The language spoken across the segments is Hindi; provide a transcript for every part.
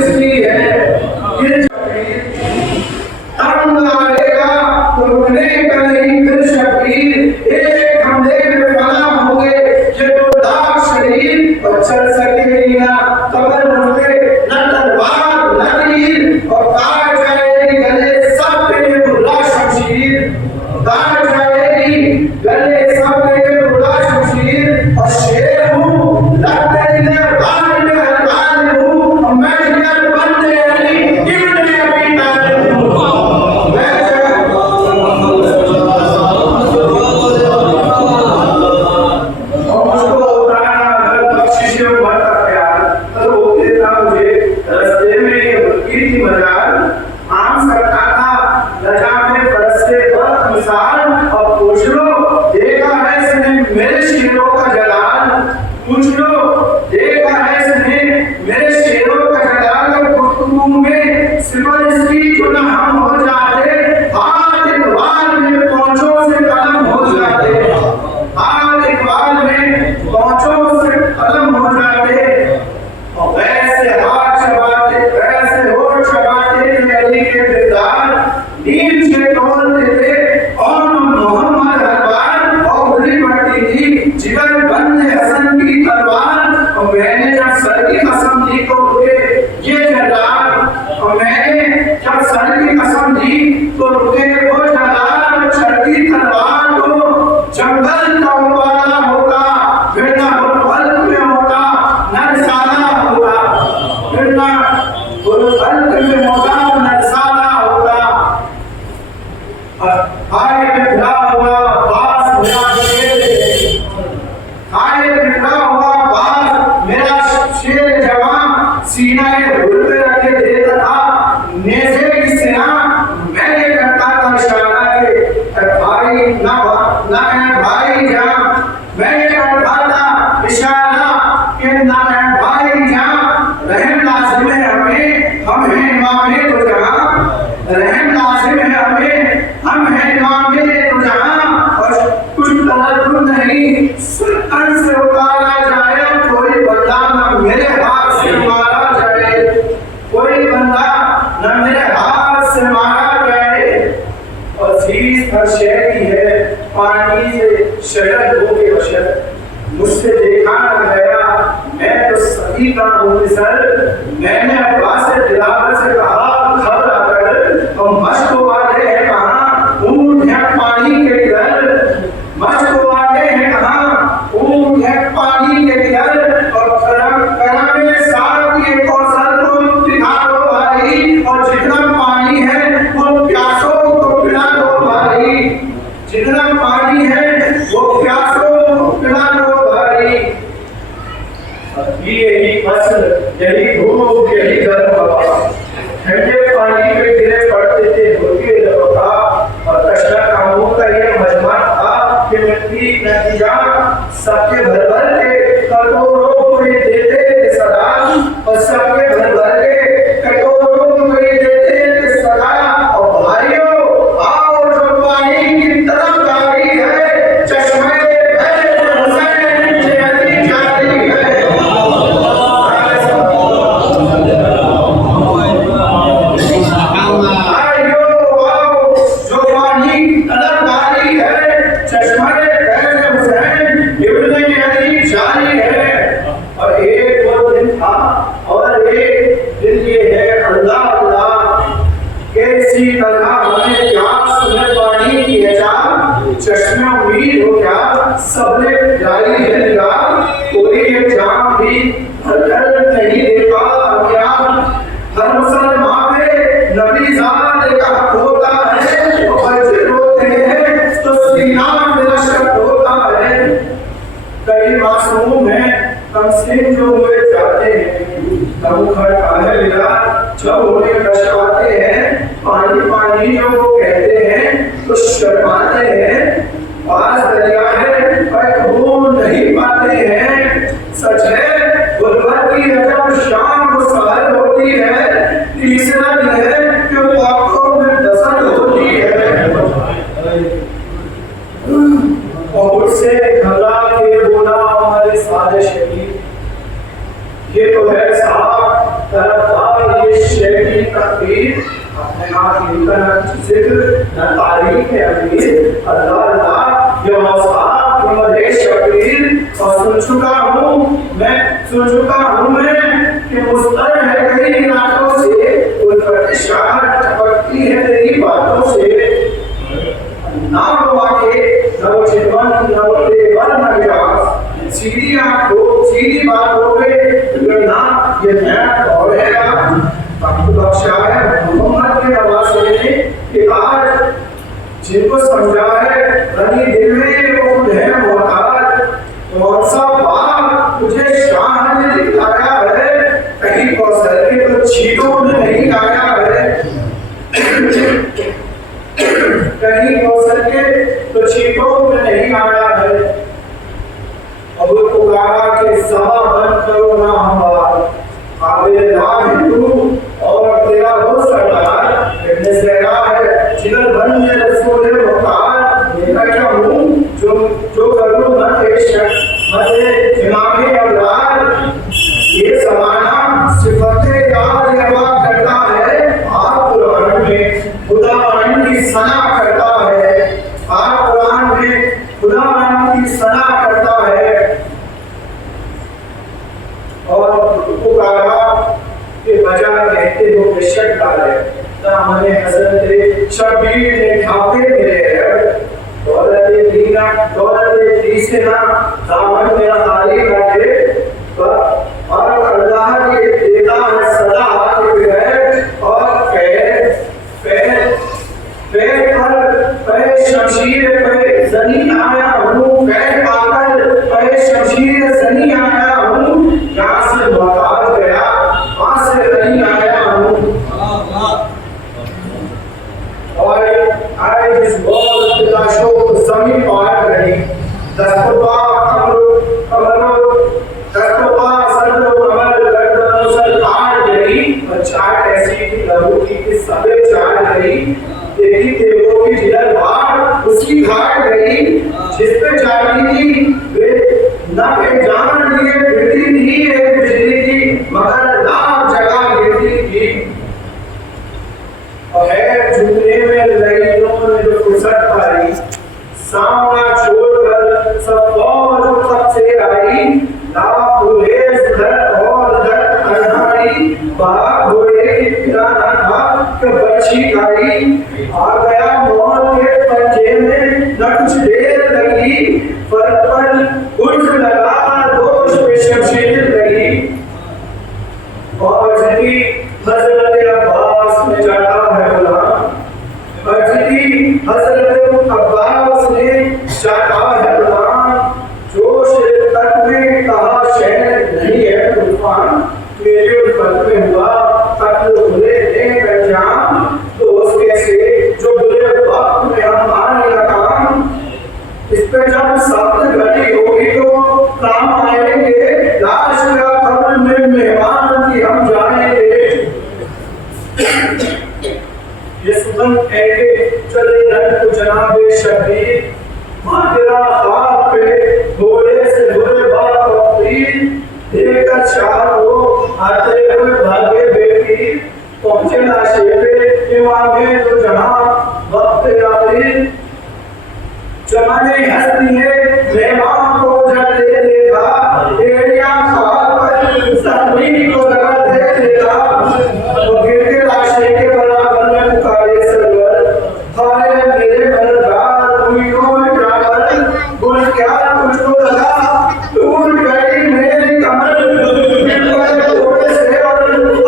किसकी है जितना अंत में मकाम नरसाना होगा। हाय बिखरा हुआ बास मेरा शेर, हाय बिखरा हुआ बास मेरा शेर जवान, सीना हुल पे रखे देता था नेज़े की सेना। मैं ये करता था इशारा के भाई ना है भाई जान, मैं ये करता था इशारा के ना है भाई जान। रहम लाजिम है हमें, हम हैं इमाम तो जहां, रहम लाजिम है हमें, हम हैं इमाम तो जहां। और कुछ तलद्दुद नहीं सुल्तान से उतारा जाए, कोई बंदा न मेरे हाथ से मारा जाए, कोई बंदा न मेरे हाथ से मारा जाए। और सीस हर शय की है पानी से शरद हो के बशर, मुझसे देखा न गया मैं तो सभी का हूँ सर। मैंने अब्बास दिलावर से कहा खबर आकर, और मश्क वाले हैं कहाँ ऊँट है पानी के घर, मश्क वाले हैं कहाँ ऊँट है पानी के घर। और करम में साथ ये कौशल को दिखा दो भाई, और जितना पानी है वो प्यासों को पिला दो भाई, जितना पानी है वो प्यासों को पिला दो भाई। यही फसल यही धूप यही गर्म हवा, ठंडे पानी पे गिरे पड़ते थे होके लपका। और तशना कामों का ये मजमा था कि मिट्टी नतीजा सबके भर भर के कटोरों को ये देते थे सदा, और सबके भर भर के कटोरों को ये देते थे सदा। और भाइयों आओ जो पानी की तरफ गाड़ी है, चश्मे हुसैन जयती जाती है। चश्मा उम्मीद हो क्या सबने जारी है निगाह, कोई एक जाम भी हरकत नहीं देखा क्या। हर मुसलमान पे नबी ज़ात का हक होता है, और जब रोते हैं तो सीना में लश्कर होता है। कई मासूम हैं तमसीम जो हुए जाते हैं, तब खड़का है मिला जब उन्हें कशवाते हैं। पानी पानी जो वो कहते हैं तो शर्माते हैं, पास दरिया है पर कबूल नहीं पाते हैं। सच है गुर्बत की रजब शाम वो सहर होती है, तीसरा दिन है कि वो आंखों में दस्तक होती है। और उससे घबरा के बोला हमारे सारे शहीद, ये तो है साहब तरफदार ये शहरी तकदीर, अपने हाथ मिलकर जिक्र न तारीफ है अमीर। अल्लाह अल्लाह ये मौसाफ ये मदे शबीर। और सुन चुका हूँ मैं कि मुस्तर है कई रातों से, उल्फत शाह टपकती है तेरी बातों से। ना हुआ के न वो चितवन न वो देवर न विरास, सीधी आंखों सीधी बातों पे लड़ना ये नया दौर है। अब बख्शा है मोहम्मद के नवासे ने कि आज जिनको समझा है रनी दिल में वो खुद है मोहताज। कौन सा बाप तुझे शाह ने दिखाया है, कहीं कौशल के तो छीटों ने नहीं गाया है, कहीं कौशल के तो छीटों में नहीं आया है। अब पुकारा के सभा बंद करो ना हमारा, काबिल ना हिंदू और तेरा वो सरदार इब्न ज़हरा है जिगर बन ये रसूल मुख्तार। देखा क्या हूँ जो करूँ न पेश मत इमाम अवलाद, ये ज़माना सिफते याद याद करता है। आप कुरान में खुदावंद की सना करता है, आप कुरान में खुदावंद की सना करता है। और पुकारा के बजाय कहते हो बेशक डाले दामने हज़रत शबीर ने ढांपे मेरे, दौलत दीना दौलत दीसना दामन मेरा खाली रखे। और अल्लाह के देता है सदा आई जिस बहुत पिताशों को समीप पार करी दस्तपा कमरो दस्तपा सर्व कमल गर्दन सर काट गई और चाट ऐसी की लहू की सबे चाट गई देखी देवों की जिधर भार उसकी घाट गई जिस पे जाती थी वे न पे जान लिए गिरती नहीं है बिजली की मगर लाख जगह गिरती थी और है झूठने में लड़ियों ने जो फुर्सत पाई सामना छोड़कर सब फौज तब से आई लाख उलेस धर और धर अनहारी बाग घोड़े की पिराना था कि बच्ची खाई आ गया मौत के पंजे में न कुछ देर लगी पर उल्ट लगा दोष पे शमशीर लगी और जिंदगी हजरत अब्बास ने चढ़ा है गुलाम हजरत अब्बास ने चढ़ा है गुलाम जोश तक में कहा शहर नहीं है तूफान मेरे उल्फत में हुआ तक बुरे ने पहचान दोस्त कैसे जो बुरे वक्त में हम आने का काम इस पे जब सख्त घड़ी होगी तो काम आएंगे लाश का कब्र में मेहमान की हम जाएंगे ये सुगन ऐके चले रंग को जनाबे शबीर मातेरा ख्वाब पे घोड़े से बुरे बात होती देखकर चार को आते हुए भागे बेटी पहुंचे लाशे पे इमामे तो जहां वक्त यारी जमाने हंसती है मेहमान को जलते देखा एड़िया खाल पर जमीन को लगा दे देखा तो गिरते लाशे के बराबर में पुकारे सरवर हाय मेरे मरदार उम्मीदों में जाकर गुल क्या तुझको लगा दूर गई मेरी कमर थोड़े से और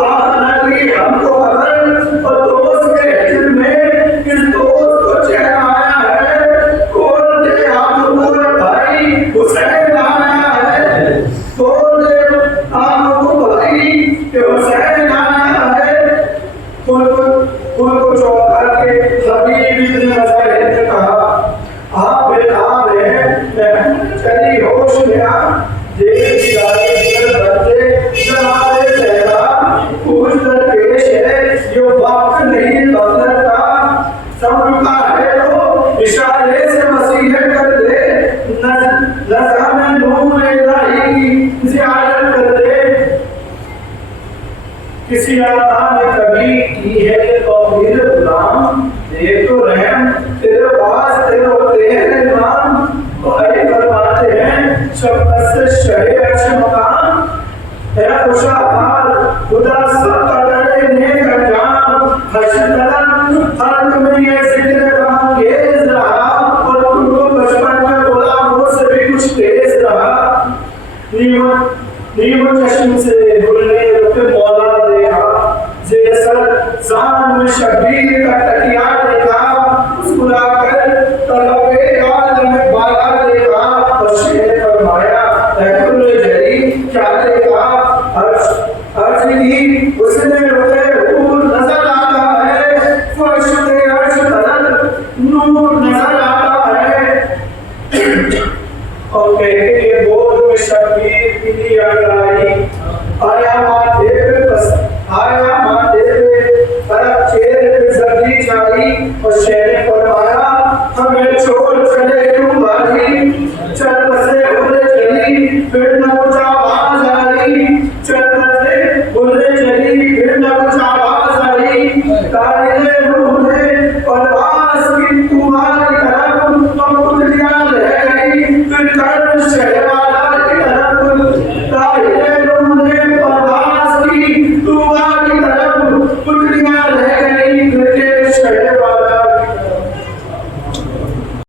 आह लगी हमको खबर और दोस्त के दिल में किस दोस्त को चैन आया है खोल दे आंखों भाई हुसैन आया है खोल दे आंखों भाई हुसैन आया है खोल को चौंका के हबीब ने मज़ाहिर ने कहा आप बेताब हैं चली होश में आ देख जाए बच्चे जनाबे चेहरा पूछ कर पेश है यो वक्त नहीं बदल का सबका है तो इशारे से मसीहत कर दे नज़ामे नूर इलाही की ज़ियारत कर दे किसी अल्लाह ने कभी की है तो फिर गुलाम देख तो रहम तेरे पास तेरे होते हैं नाम भाई फरमाते हैं शफ़क़त से शहे अर्श मकाम है खुशहाल खुदा सब का डरे नेक अंजाम हश्र हर में ये जिक्र अंगेज रहा और तुमको बचपन में गुलामों से भी कुछ तेज रहा नीमत चश्म से भूलने रुके मौला देखा जेसर जान में शबीर का तकिया